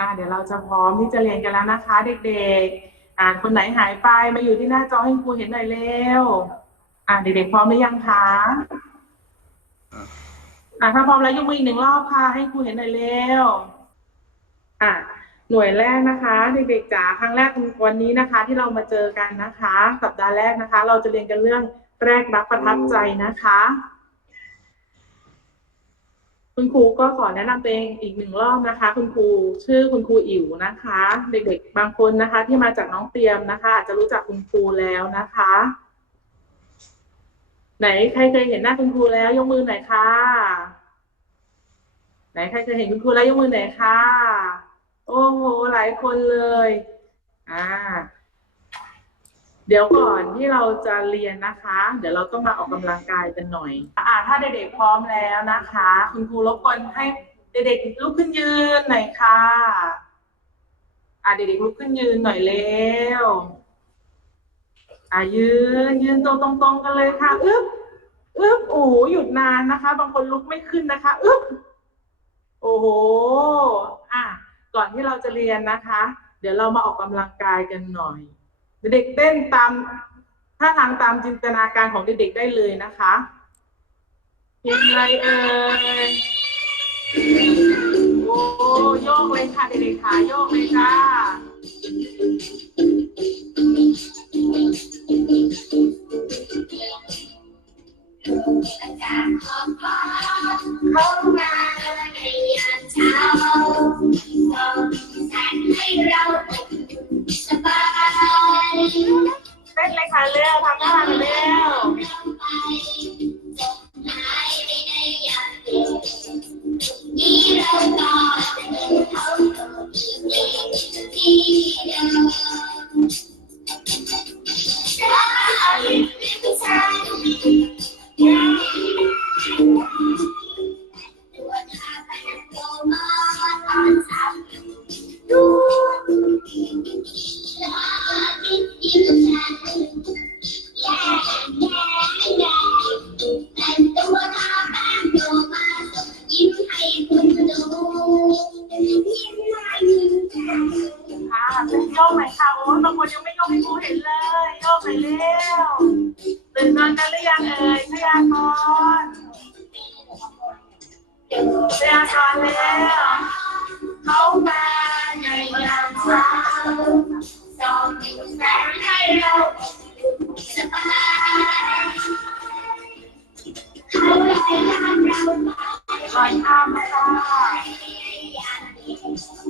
อ่าเดี๋ยวเราจะพร้อมที่จะเรียนกันแล้วนะคะ เด็กๆ อ่าคนไหนหายไปมาอยู่ที่หน้าจอให้ครูเห็นหน่อยเร็ว อ่าเด็กๆพร้อมหรือยังคะอ่าถ้าพร้อมแล้วยกมืออีกหนึ่งรอบค่ะให้ครูเห็นหน่อยเร็ว อะหน่วยแรกนะคะเด็กๆจ๋าครั้งแรกวันนี้นะคะ ที่เรามาเจอกันนะคะ สัปดาห์แรกนะคะ เราจะเรียนกันเรื่องแรกรับประทับใจนะคะ คุณครูก็ขอแนะนำตัวเองอีกหนึ่งรอบนะคะ คุณครูชื่อคุณครูอิ๋วนะคะ เด็กๆ บางคนนะคะ ที่มาจากน้องเตรียมนะคะ อาจจะรู้จักคุณครูแล้วนะคะ ไหนใครเคยเห็นหน้าคุณครูแล้วยกมือหน่อยค่ะ ไหนใครเคยเห็นคุณครูแล้วยกมือหน่อยค่ะ โอ้โหหลายคนเลย อ่า เดี๋ยวก่อนที่เราจะเรียนนะคะ เดี๋ยวเราต้องมาออกกำลังกายกันหน่อย อ่าถ้าเด็กๆพร้อมแล้วนะคะ คุณครูรบกวนให้เด็กๆลุกขึ้นยืนหน่อยค่ะ อ่าเด็กๆลุกขึ้นยืนหน่อยเร็วอ่ายืนยืนตรงๆกันเลยค่ะอึ๊บอึ๊บโอ้โหหยุดนานนะคะ บางคนลุกไม่ขึ้นนะคะอึ๊บโอ้โหอะก่อนที่เราจะเรียนนะคะ เดี๋ยวเรามาออกกำลังกายกันหน่อย เด็กเต้นตามท่าทางตามจินตนาการของเด็กๆได้เลยนะคะเพลงอะไรเอ่ยโอ้โยกเลยค่ะเด็กๆค่ะโยกเลยจ้าเข้ามาในยามเช้าส่องแสงให้เราสบาย เล่นเลยค่ะเร็วทำท่าทางเร็ว เร็วตื่นนอนกันหรือยังเอ่ยพยากรณ์พยากรณ์แล้วเขามาในยามเช้าส่องแสงให้เราสบายเขาเลยทำเราคอยข้ามาค่ะที่เรารอให้เขาตรงที่เดิมรักอา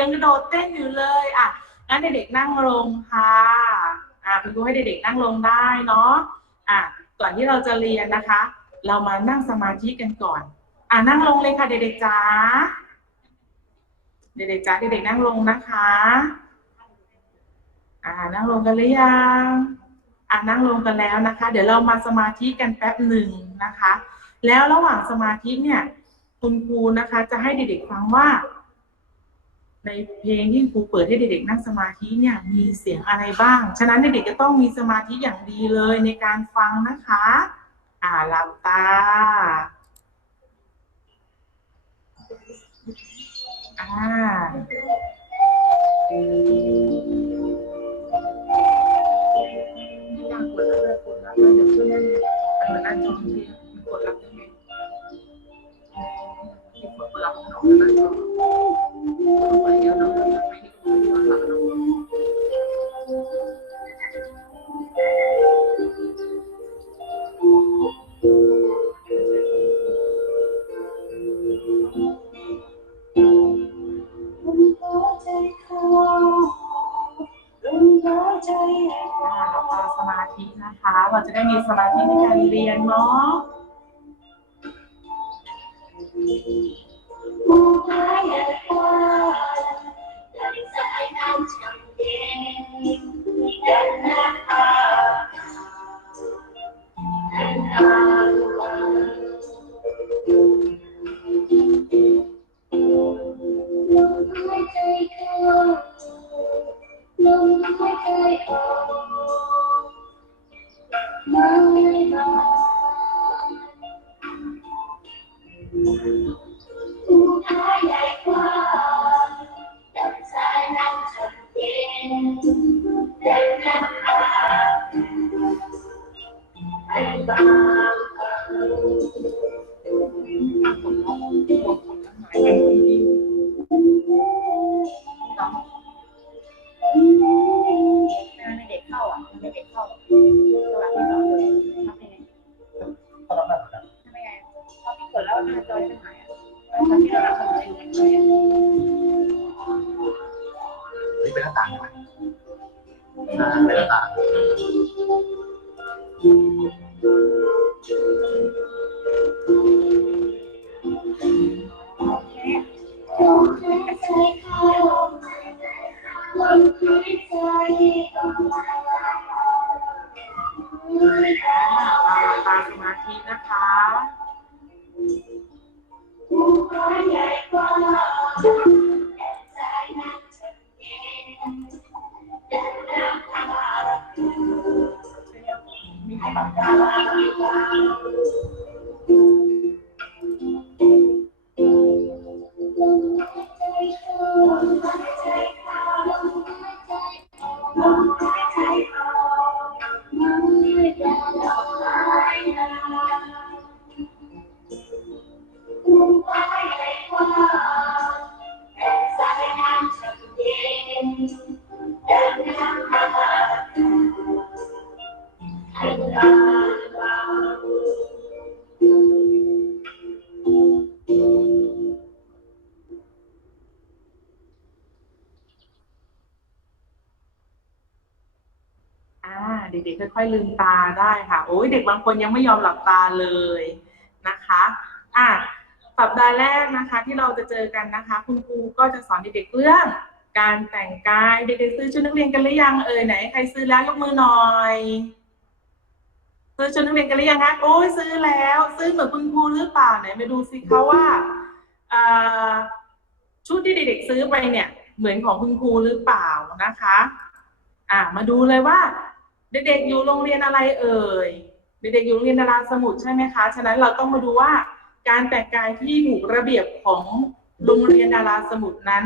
ยังกระโดดเต้นอยู่เลยอะงั้นเด็กๆนั่งลงค่ะอ่าคุณครูให้เด็กๆนั่งลงได้เนาะอะก่อนที่เราจะเรียนนะคะ เรามานั่งสมาธิกันก่อน อ่านั่งลงเลยค่ะเด็กๆจ๋าเด็กๆจ๋าเด็กๆนั่งลงนะคะ อ่านั่งลงกันหรือยังอ่านั่งลงกันแล้วนะคะ เดี๋ยวเรามาสมาธิกันแป๊บหนึ่งนะคะ แล้วระหว่างสมาธิเนี่ย คุณครูนะคะ จะให้เด็กๆฟังว่า ในเพลงที่ครูเปิดให้เด็กๆนั่งสมาธิเนี่ยมีเสียงอะไรบ้าง ฉะนั้นเด็กๆจะต้องมีสมาธิอย่างดีเลยในการฟังนะคะ อ่าหลับตาอ่า ใายใจเข้า อ้าาเด็กๆค่อยๆลืมตา ค่ะโอ้ยเด็กบางคนยังไม่ยอมหลับตาเลยนะคะอะสัปดาห์แรกนะคะ ที่เราจะเจอกันนะคะ คุณครูก็จะสอนเด็กๆเรื่อง การแต่งกายเด็กๆซื้อชุดนักเรียนกันหรือยังเอ่ยไหนใครซื้อแล้วยกมือหน่อยซื้อชุดนักเรียนกันหรือยังคะโอ้ยซื้อแล้ว ซื้อเหมือนคุณครูหรือเปล่าไหนมาดูสิคะว่าอ่าชุดที่เด็กๆซื้อไปเนี่ย เหมือนของคุณครูหรือเปล่านะคะ อ่ามาดูเลยว่า เด็กๆอยู่โรงเรียนอะไรเอ่ย เด็กๆอยู่โรงเรียนดาราสมุทรใช่ไหมคะ ฉะนั้นเราต้องมาดูว่าการแต่งกายที่ถูกระเบียบของโรงเรียนดาราสมุทรนั้น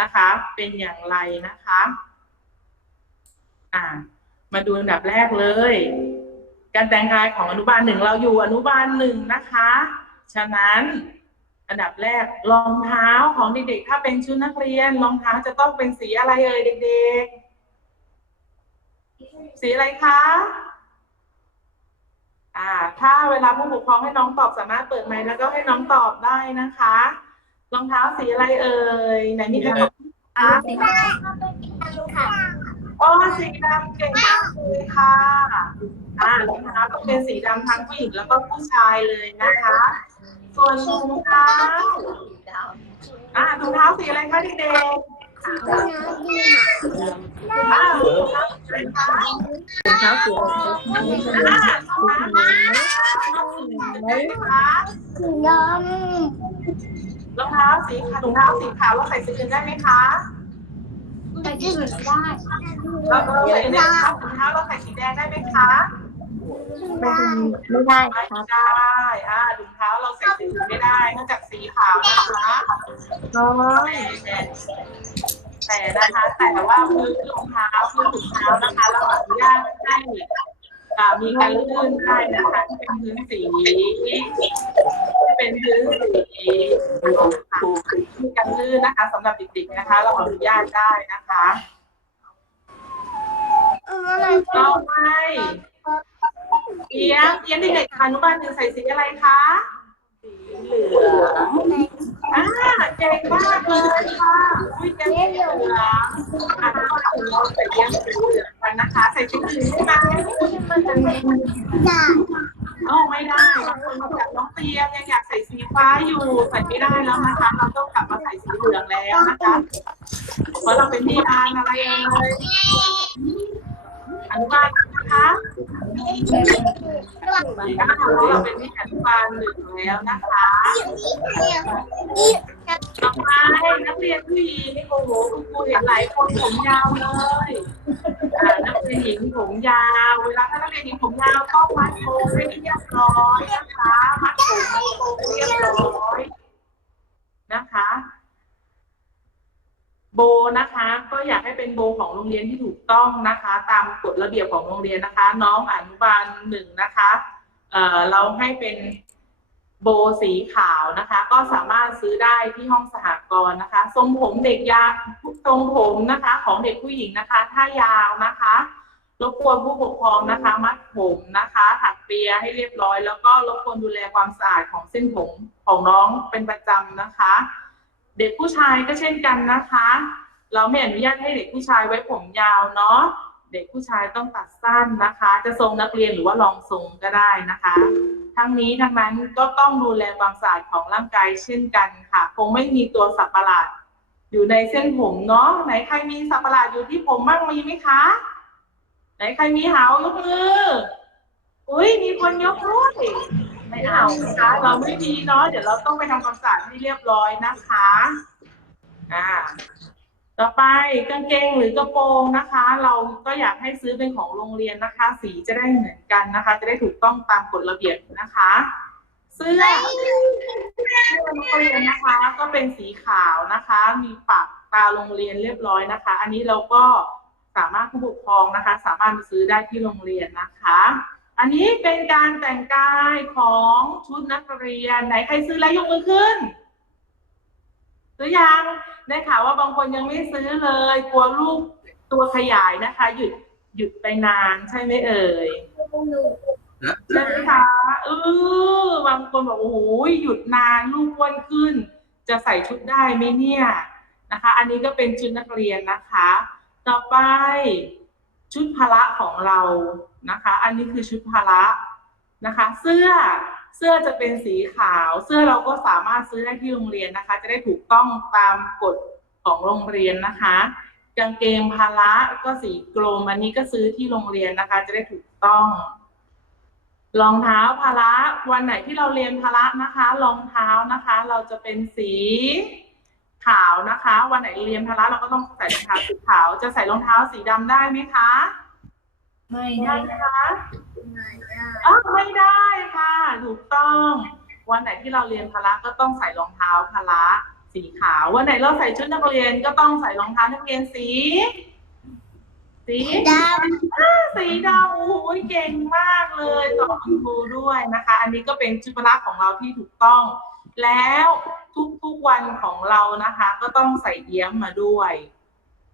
นะคะ เป็นอย่างไรนะคะ อ่า มาดูอันดับแรกเลย การแต่งกายของอนุบาลหนึ่งเราอยู่อนุบาลหนึ่งนะคะ ฉะนั้นอันดับแรกรองเท้าของเด็กๆ ถ้าเป็นชุดนักเรียนรองเท้าจะต้องเป็นสีอะไรเอ่ยเด็กๆ สีอะไรคะ อ่า ถ้าเวลาผู้ปกครองให้น้องตอบสามารถเปิดไมค์แล้วก็ให้น้องตอบได้นะคะ รองเท้าสีอะไรเอ่ย ไหนมีใครตอบอ่าสิค่ะอ๋อสีดำเก่งมากเลยค่ะ อ่ารองเท้าต้องเป็นสีดำทั้งผู้หญิงแล้วก็ผู้ชายเลยนะคะ ส่วนถุงเท้าอ่าถุงเท้าสีอะไรคะเด็กๆอ่าถุง เท้าสีอะไรคะเท้าเสียอ่าถุงเท้าสีอะไรคะยอมรองเท้าสีขาวถุงเท้าสีขาวเราใส่สีอื่นได้ไหมคะไปที่อื่นได้เราเราใส่ได้ไหมคะถุงเท้าเราใส่สีแดงได้ไหมคะไม่ได้ไม่ได้อ่าถุงเท้าเราใส่สีอื่นไม่ได้นอกจากสีขาวนะคะน้อย แต่นะคะ แต่ว่าพื้นรองเท้าพื้นถุงเท้านะคะเราอนุญาตให้อ่ามีการลื่นได้นะคะที่เป็นพื้นสีที่เป็นพื้นสีมีการลื่นนะคะสำหรับเด็กๆนะคะ เราอนุญาตได้นะคะอะไรต่อไปเอียงเอียงเด็กๆอนุบาลหนึ่งใส่สีอะไรคะสี เหลืองอ่าเก่งมากเลยค่ะอุ้ยเก่งเหลืองอนุบาลหนึ่งเราใส่เอียงสีเหลืองกันนะคะ ใส่ชุดอื่นได้ไหมได้โอ้ไม่ได้บางคนมาจากน้องเตียมยังอยากใส่สีฟ้าอยู่ใส่ไม่ได้แล้วนะคะ เราต้องกลับมาใส่สีเหลืองแล้วนะคะเพราะเราเป็นที่บานอะไรเอ่ยอนุบาล นะคะอ่าเราเป็นที่อนุบาลหนึ่งแล้วนะคะต่อไปนักเรียนผู้หญิงโอ้โหคุณครูเห็นหลายคนผมยาวเลยนักเรียนหญิงผมยาว เวลาถ้านักเรียนหญิงผมยาวต้องมัดโบว์ให้เรียบร้อยนะคะมัดผมมัดโบว์ให้เรียบร้อยนะคะ โบนะคะก็อยากให้เป็นโบของโรงเรียนที่ถูกต้องนะคะ ตามกฎระเบียบของโรงเรียนนะคะ น้องอนุบาลหนึ่งนะคะเเราให้เป็นโบสีขาวนะคะ ก็สามารถซื้อได้ที่ห้องสหกรณ์นะคะ ทรงผมเด็กยาวทรงผมนะคะ ของเด็กผู้หญิงนะคะ ถ้ายาวนะคะรบกวนผู้ปกครองนะคะ มัดผมนะคะถักเปียให้เรียบร้อย แล้วก็รบกวนดูแลความสะอาดของเส้นผมของน้องเป็นประจำนะคะ เด็กผู้ชายก็เช่นกันนะคะ เราไม่อนุญาตให้เด็กผู้ชายไว้ผมยาวเนาะเด็กผู้ชายต้องตัดสั้นนะคะ จะทรงนักเรียนหรือว่าลองทรงก็ได้นะคะ ทั้งนี้ทั้งนั้นก็ต้องดูแลความสะอาดของร่างกายเช่นกันค่ะ คงไม่มีตัวสัตว์ประหลาด อยู่ในเส้นผมเนาะไหนใครมีสัตว์ประหลาดอยู่ที่ผมบ้างมีไหมคะ ไหนใครมีหาวยกมือ อุ้ยมีคนยกด้วยไม่เอานะคะเราไม่มีเนาะเดี๋ยวเราต้องไปทำความสะอาดให้เรียบร้อยนะคะอ่าต่อไปกางเกงหรือกระโปรงนะคะ เราก็อยากให้ซื้อเป็นของโรงเรียนนะคะ สีจะได้เหมือนกันนะคะ จะได้ถูกต้องตามกฎระเบียบนะคะเสื้อเสื้อนักเรียนนะคะ ก็เป็นสีขาวนะคะ มีปักตาโรงเรียนเรียบร้อยนะคะ อันนี้เราก็สามารถผู้ปกครองนะคะ สามารถไปซื้อได้ที่โรงเรียนนะคะ อันนี้เป็นการแต่งกายของชุดนักเรียนไหนใครซื้อแล้วยกมือขึ้นซื้อยังได้ข่าวว่าบางคนยังไม่ซื้อเลย กลัวลูกตัวขยายนะคะ หยุดหยุดไปนานใช่ไหมเอ่ยใช่ไหมคะเออบางคนบอกโอ้โหหยุดนานลูกอ้วนขึ้น จะใส่ชุดได้ไหมเนี่ยนะคะ อันนี้ก็เป็นชุดนักเรียนนะคะ ต่อไป ชุดพละของเรานะคะ อันนี้คือชุดพละนะคะ เสื้อเสื้อจะเป็นสีขาว เสื้อเราก็สามารถซื้อได้ที่โรงเรียนนะคะ จะได้ถูกต้องตามกฎของโรงเรียนนะคะกางเกงพละก็สีกรมอันนี้ก็ซื้อที่โรงเรียนนะคะ จะได้ถูกต้องรองเท้าพละวันไหนที่เราเรียนพละนะคะรองเท้านะคะ เราจะเป็นสี ขาวนะคะ วันไหนเรียนพละเราก็ต้องใส่รองเท้าสีขาว จะใส่รองเท้าสีดำได้ไหมคะ ไม่ได้ไหมคะอ๋อไม่ได้ค่ะ ถูกต้อง วันไหนที่เราเรียนพละก็ต้องใส่รองเท้าพละสีขาว วันไหนเราใส่ชุดนักเรียนก็ต้องใส่รองเท้านักเรียนสี สีดสีดำโอ้โหเก่งมากเลยต่อคุณครูด้วยนะคะ อันนี้ก็เป็นชุดพละของเราที่ถูกต้อง แล้ว ทุกๆวันของเรานะคะ ก็ต้องใส่เอี้ยมมาด้วย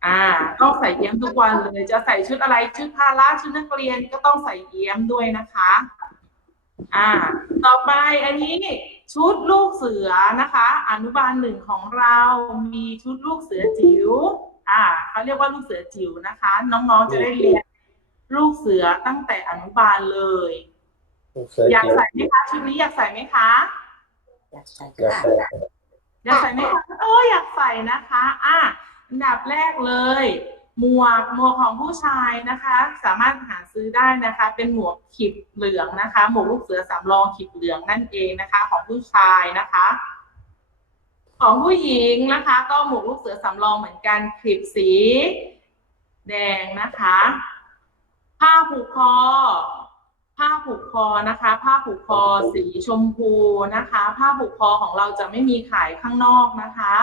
อ่า ต้องใส่เอี้ยมทุกวันเลย จะใส่ชุดอะไรชุดพละชุดนักเรียนก็ต้องใส่เอี้ยมด้วยนะคะ อ่า ต่อไปอันนี้ชุดลูกเสือนะคะ อนุบาลหนึ่งของเรามีชุดลูกเสือจิ๋วอ่าเขาเรียกว่าลูกเสือจิ๋วนะคะ น้องๆจะได้เรียนลูกเสือตั้งแต่อนุบาลเลย อยากใส่ไหมคะ ชุดนี้อยากใส่ไหมคะ อยากใส่อยากค่ะ ใส่อยากใส่ไหมคะโอ้อยากใส่นะคะ อะอันดับแรกเลย หมวกหมวกของผู้ชายนะคะ สามารถหาซื้อได้นะคะ เป็นหมวกขีดเหลืองนะคะ หมวกลูกเสือสำรองขีดเหลืองนั่นเองนะคะ ของผู้ชายนะคะ ของผู้หญิงนะคะ ก็หมวกลูกเสือสำรองเหมือนกันขีดสี แดงนะคะ ผ้าผูกคอ ผ้าผูกคอนะคะ ผ้าผูกคอสีชมพูนะคะ ผ้าผูกคอของเราจะไม่มีขายข้างนอกนะคะ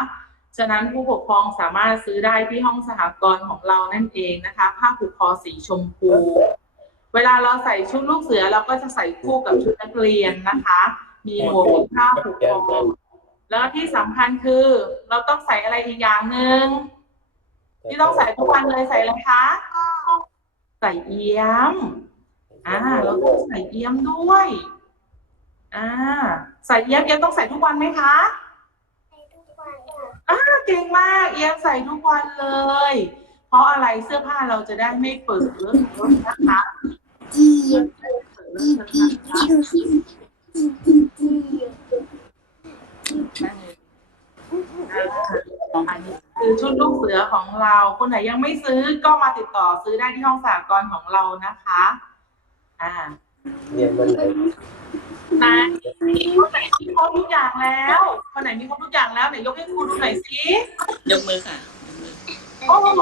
ฉะนั้นผู้ปกครองสามารถซื้อได้ที่ห้องสหกรณ์ของเรานั่นเองนะคะ ผ้าผูกคอสีชมพู เวลาเราใส่ชุดลูกเสือเราก็จะใส่คู่กับชุดนักเรียนนะคะ มีหมวกผ้าผูกคอแล้วที่สำคัญคือเราต้องใส่อะไรอีกอย่างหนึ่งที่ต้องใส่ทุกวันเลยใส่อะไรคะใส่เอี้ยม อ่าแล้วก็ใส่เอี้ยมด้วย อ่า ใส่เอี้ยมเอี้ยมต้องใส่ทุกวันไหมคะทุกวันค่ะอ่าเก่งมาก เอี้ยมใส่ทุกวันเลย เพราะอะไรเสื้อผ้าเราจะได้ไม่เปิดเลอะเทอะนะคะจีเปิดเลอะเทอะนะคะอันนี้คือชุดลูกเสือของเรา คนไหนยังไม่ซื้อก็มาติดต่อซื้อได้ที่ห้องสากรณ์ของเรานะคะ อ่าเรียนวันไหนไหนคนไหนมีครบทุกอย่างแล้วคนไหนมีครบทุกอย่างแล้วไหนยกให้ครูดูหน่อยสิยกมือค่ะ โอ้โห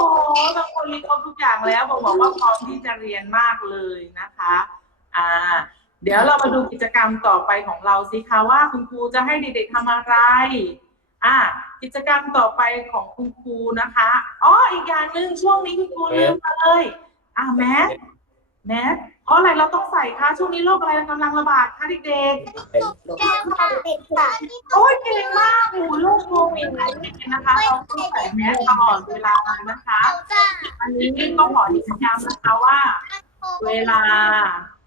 บางคนมีครบทุกอย่างแล้วบอกบอกว่าพร้อมที่จะเรียนมากเลยนะคะ อ่า เดี๋ยวเรามาดูกิจกรรมต่อไปของเราสิคะว่าคุณครูจะให้เด็กๆทำอะไร อ่ากิจกรรมต่อไปของคุณครูนะคะอ๋ออีกอย่างหนึ่งช่วงนี้คุณครูลืมไปเลย อ่าแมสแมสเพ ราะอะไรเราต้องใส่คะช่วงนี้โรคอะไรกำลังระบาดคะเด็กแก้วค่ะเด็กค่ะๆโอ้ยเก่งมากโอ้โหโรคโควิด19นะคะเราต้องใส่แมสตลอดเวลานะคะเอาจ้าอันนี้ก็ขอที่จะย้ำนะคะว่า เวลา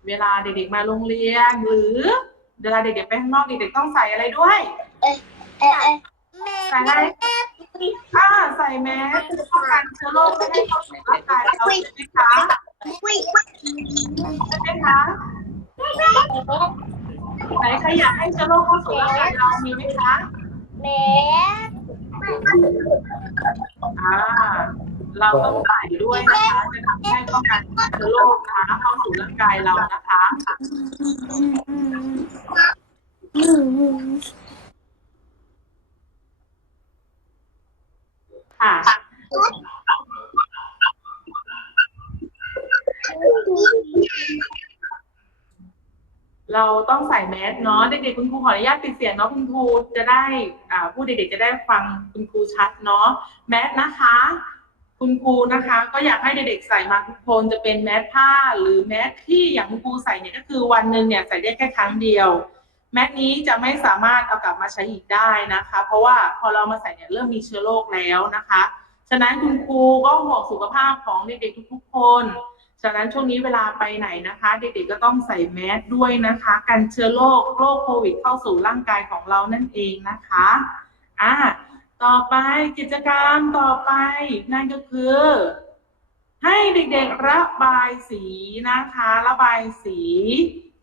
เวลาเด็กๆมาโรงเรียน หรือเวลาเด็กๆไปข้างนอกเด็กๆต้องใส่อะไรด้วย เอ๊ะเอ๊ะแม่ใส่อะไรอ่าใส่แมสป้องกันเชื้อโรคไม่ให้เข้าสู่ร่างกายเราใช่ไหมคะวิ ใช่ไหมคะไหนใครอยากให้เชื้อโรคเข้าสู่ร่างกายเรามีไหมคะแม่อ่าเราต้องใส่ด้วยนะคะจะทำให้ป้องกันเชื้อโรคนะคะเข้าสู่ร่างกายเรานะคะค่ะ เราต้องใส่แมสเนาะเด็กๆคุณครูขออนุญาตปิดเสียงเนาะคุณครูจะได้อ่าผู้เด็กๆจะได้ฟังคุณครูชัดเนาะแมสนะคะ คุณครูนะคะ ก็อยากให้เด็กๆใส่มาทุกคนจะเป็นแมสผ้าหรือแมสที่อย่างคุณครูใส่เนี่ยก็คือวันหนึ่งเนี่ยใส่ได้แค่ครั้งเดียว แมสนี้จะไม่สามารถเอากลับมาใช้อีกได้นะคะ เพราะว่าพอเรามาใส่เนี่ยเริ่มมีเชื้อโรคแล้วนะคะ ฉะนั้นคุณครูก็ห่วงสุขภาพของเด็กๆทุกๆคน ฉะนั้นช่วงนี้เวลาไปไหนนะคะ เด็กๆก็ต้องใส่แมสด้วยนะคะ กันเชื้อโรคโรคโควิดเข้าสู่ร่างกายของเรานั่นเองนะคะอ่าต่อไปกิจกรรมต่อไปนั่นก็คือ ให้เด็กๆระบายสีนะคะ ระบายสี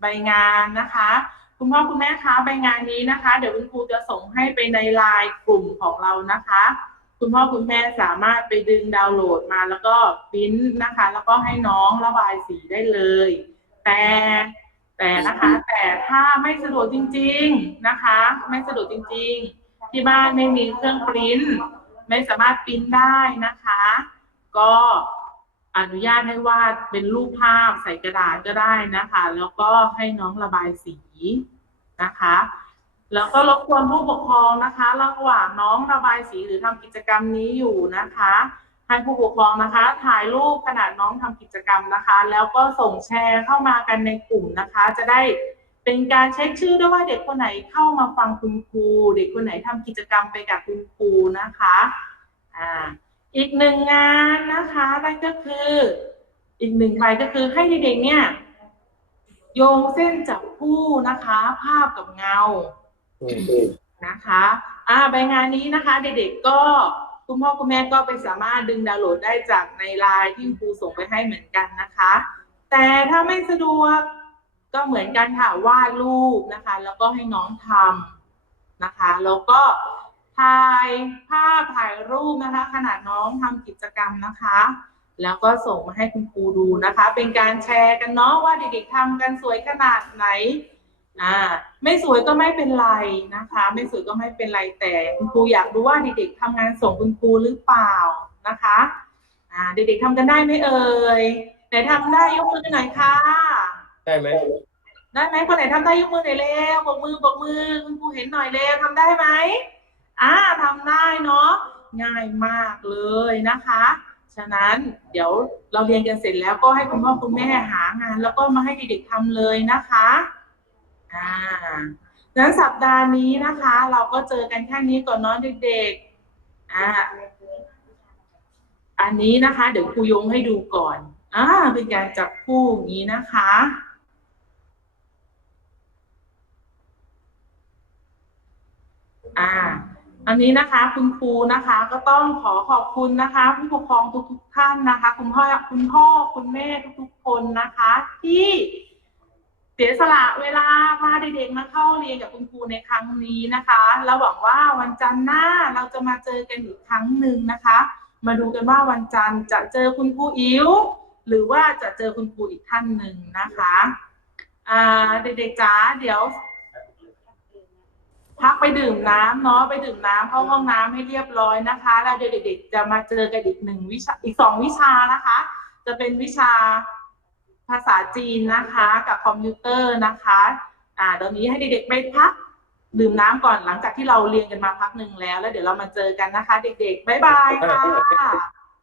ใบงานนะคะ คุณพ่อคุณแม่คะใบงานนี้นะคะ เดี๋ยวคุณครูจะส่งให้ไปในไลน์กลุ่มของเรานะคะ คุณพ่อคุณแม่สามารถไปดึงดาวน์โหลดมาแล้วก็ปริ้นนะคะ แล้วก็ให้น้องระบายสีได้เลย แต่แต่นะคะ แต่ถ้าไม่สะดวกจริง ๆนะคะ ไม่สะดวกจริง ๆ ที่บ้านไม่มีเครื่องปริ้นไม่สามารถปริ้นได้นะคะ ก็อนุญาตให้วาดเป็นรูปภาพใส่กระดาษก็ได้นะคะ แล้วก็ให้น้องระบายสีนะคะ แล้วก็รบกวนผู้ปกครองนะคะ ระหว่างน้องระบายสีหรือทำกิจกรรมนี้อยู่นะคะ ให้ผู้ปกครองนะคะ ถ่ายรูปขนาดน้องทำกิจกรรมนะคะ แล้วก็ส่งแชร์เข้ามากันในกลุ่มนะคะ จะได้เป็นการเช็คชื่อด้วยว่าเด็กคนไหนเข้ามาฟังคุณครูเด็กคนไหนทำกิจกรรมไปกับคุณครูนะคะอ่าอีกหนึ่งงานนะคะนั่นก็คืออีกหนึ่งใบก็คือให้เด็กๆเนี่ยโยงเส้นจับคู่นะคะ ภาพกับเงา นะคะ อ่าใบงานนี้นะคะ เด็กๆก็คุณพ่อคุณแม่ก็ไปสามารถดึงดาวน์โหลดได้จากในไลน์ที่ครูส่งไปให้เหมือนกันนะคะ แต่ถ้าไม่สะดวกก็เหมือนกันค่ะวาดรูปนะคะ แล้วก็ให้น้องทำนะคะ แล้วก็ถ่ายภาพถ่ายรูปนะคะขนาดน้องทำกิจกรรมนะคะ แล้วก็ส่งมาให้คุณครูดูนะคะ เป็นการแชร์กันเนาะว่าเด็กๆทำกันสวยขนาดไหน อ่าไม่สวยก็ไม่เป็นไรนะคะ ไม่สวยก็ไม่เป็นไรแต่คุณครูอยากรู้ว่าเด็กๆทำงานส่งคุณครูหรือเปล่านะคะอ่าเด็กๆทำกันได้ไหมเอ่ยไหนทำได้ยกมือหน่อยค่ะ ได้ไหมได้ไหมคนไหนทำได้ยกมือหน่อยเร็วบอกมือบอกมือคุณครูเห็นหน่อยเร็วทำได้ไหมอ่าทำได้เนาะง่ายมากเลยนะคะ ฉะนั้นเดี๋ยวเราเรียนกันเสร็จแล้วก็ให้คุณพ่อคุณแม่หางาน แล้วก็มาให้เด็กๆทำเลยนะคะ อ่าดังนั้นสัปดาห์นี้นะคะ เราก็เจอกันแค่นี้ก่อนเนาะเด็กๆอ่าอันนี้นะคะ เดี๋ยวครูยงให้ดูก่อนอ่าเป็นการจับคู่อย่างนี้นะคะอ่าอันนี้นะคะคุณครูนะคะก็ต้องขอขอบคุณนะคะ ผู้ปกครองทุกๆท่านนะคะ คุณพ่อคุณพ่อคุณแม่ทุกๆคนนะคะ ที่ เสียสละเวลาพาเด็กๆมาเข้าเรียนกับคุณครูในครั้งนี้นะคะแล้วหวังว่าวันจันทร์หน้าเราจะมาเจอกันอีกครั้งหนึ่งนะคะ มาดูกันว่าวันจันทร์จะเจอคุณครูอิ๋วหรือว่าจะเจอคุณครูอีกท่านหนึ่งนะคะเด็กๆจ๋าเดี๋ยว พักไปดื่มน้ำเนาะไปดื่มน้ำเข้าห้องน้ำให้เรียบร้อยนะคะแล้วเดี๋ยวเด็กๆจะมาเจอกันอีกหนึ่งวิชาอีกสองวิชานะคะ จะเป็นวิชา ภาษาจีนนะคะ กับคอมพิวเตอร์นะคะอ่าตอนนี้ให้เด็กๆไปพักดื่มน้ำก่อนหลังจากที่เราเรียนกันมาพักหนึ่งแล้ว แล้วเดี๋ยวเรามาเจอกันนะคะ เด็กๆบ๊ายบายค่ะ